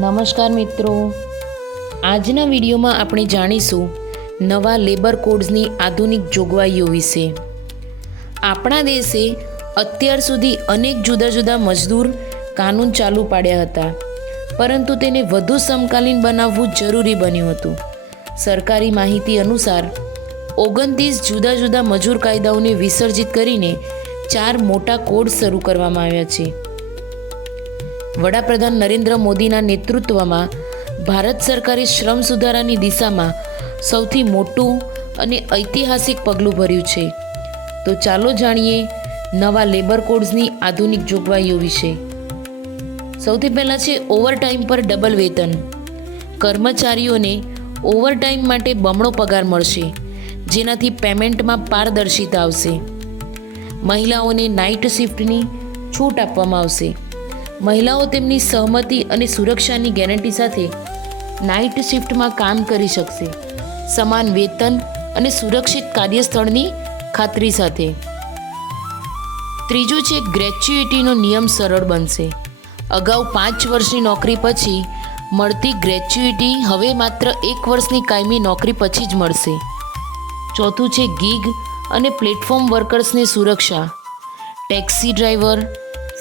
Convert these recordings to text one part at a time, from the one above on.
નમસ્કાર મિત્રો. આજના વિડીયોમાં આપણે જાણીશું નવા લેબર કોડ્સની આધુનિક જોગવાઈઓ વિશે. આપણા દેશે અત્યાર સુધી અનેક જુદા જુદા મજદૂર કાનૂન ચાલુ પાડ્યા હતા, પરંતુ તેને વધુ સમકાલીન બનાવવું જરૂરી બન્યું હતું. સરકારી માહિતી અનુસાર, ઓગણત્રીસ જુદા જુદા મજૂર કાયદાઓને વિસર્જિત કરીને ચાર મોટા કોડ શરૂ કરવામાં આવ્યા છે. વડાપ્રધાન નરેન્દ્ર મોદીના નેતૃત્વમાં ભારત સરકારે શ્રમ સુધારાની દિશામાં સૌથી મોટું અને ઐતિહાસિક પગલું ભર્યું છે. તો ચાલો જાણીએ નવા લેબર કોડ્સની આધુનિક જોગવાઈઓ વિશે. સૌથી પહેલાં છે ઓવરટાઈમ પર ડબલ વેતન. કર્મચારીઓને ઓવરટાઈમ માટે બમણો પગાર મળશે, જેનાથી પેમેન્ટમાં પારદર્શિતા આવશે. મહિલાઓને નાઇટ શિફ્ટની છૂટ આપવામાં આવશે. મહિલાઓ તેમની સહમતિ અને સુરક્ષાની ગેરંટી સાથે નાઇટ શિફ્ટમાં કામ કરી શકશે. સમાન વેતન અને સુરક્ષિત કાર્યસ્થળની ખાતરી સાથે. ત્રીજું છે ગ્રેચ્યુઇટીનો નિયમ સરળ બનશે. અગાઉ પાંચ વર્ષની નોકરી પછી મળતી ગ્રેચ્યુઇટી હવે માત્ર એક વર્ષની કાયમી નોકરી પછી જ મળશે. ચોથું છે ગીગ અને પ્લેટફોર્મ વર્કર્સની સુરક્ષા. Taxi driver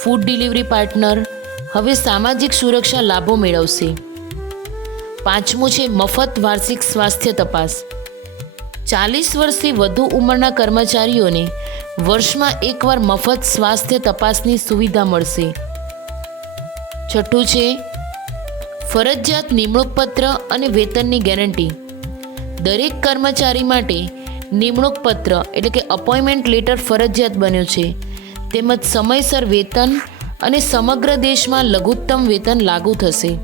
food delivery partner હવે સામાજિક સુરક્ષા લાભો મેળવશે. પાંચમું છે મફત વાર્ષિક સ્વાસ્થ્ય તપાસ. ચાલીસ વર્ષથી વધુ ઉંમરના કર્મચારીઓને વર્ષમાં એકવાર મફત સ્વાસ્થ્ય તપાસની સુવિધા મળશે. છઠ્ઠું છે ફરજિયાત નિમણૂક પત્ર અને વેતનની ગેરંટી. દરેક કર્મચારી માટે નિમણૂક પત્ર એટલે કે અપોઇન્ટમેન્ટ લેટર ફરજિયાત બન્યું છે. તેમજ સમયસર વેતન અને સમગ્ર દેશમાં લઘુત્તમ વેતન લાગુ થશે.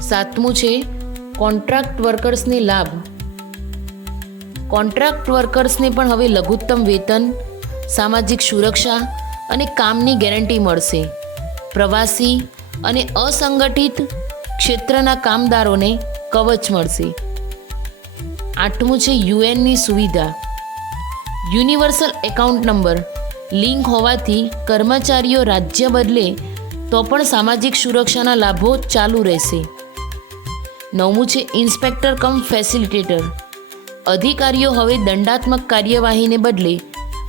સાતમું છે કોન્ટ્રાક્ટ વર્કર્સને લાભ. કોન્ટ્રાક્ટ વર્કર્સને પણ હવે લઘુત્તમ વેતન, સામાજિક સુરક્ષા અને કામની ગેરંટી મળશે. પ્રવાસી અને અસંગઠિત ક્ષેત્રના કામદારોને કવચ મળશે. આઠમું છે, યુએનની સુવિધા. Universal account number. લિંક હોવાથી કર્મચારીઓ રાજ્ય બદલે તો પણ સામાજિક સુરક્ષાના લાભો ચાલુ રહેશે. નવમું છે ઇન્સ્પેક્ટર કમ ફેસિલિટેટર. અધિકારીઓ હવે દંડાત્મક કાર્યવાહીને બદલે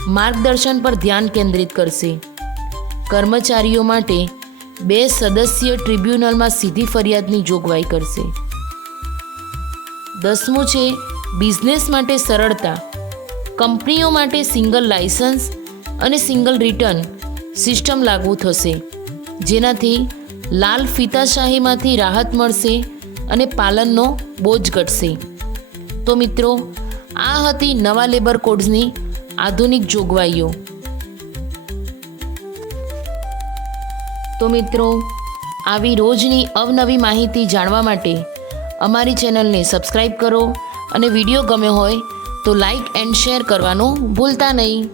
માર્ગદર્શન પર ધ્યાન કેન્દ્રિત કરશે. કર્મચારીઓ માટે બે સદસ્ય ટ્રિબ્યુનલમાં સીધી ફરિયાદની જોગવાઈ કરશે. દસમું છે બિઝનેસ માટે સરળતા. કંપનીઓ માટે સિંગલ લાયસન્સ અને સિંગલ રિટર્ન સિસ્ટમ લાગુ થશે. જેનાથી લાલ ફિતાશાહીમાંથી રાહત મળશે અને પાલનનો બોજ ઘટશે. તો મિત્રો, આ હતી નવા લેબર કોડ્સની આધુનિક જોગવાઈઓ. તો મિત્રો, આવી રોજની અવનવી માહિતી જાણવા માટે અમારી ચેનલને સબસ્ક્રાઈબ કરો અને વીડિયો ગમ્યો હોય તો લાઈક એન્ડ શેર કરવાનું ભૂલતા નહીં.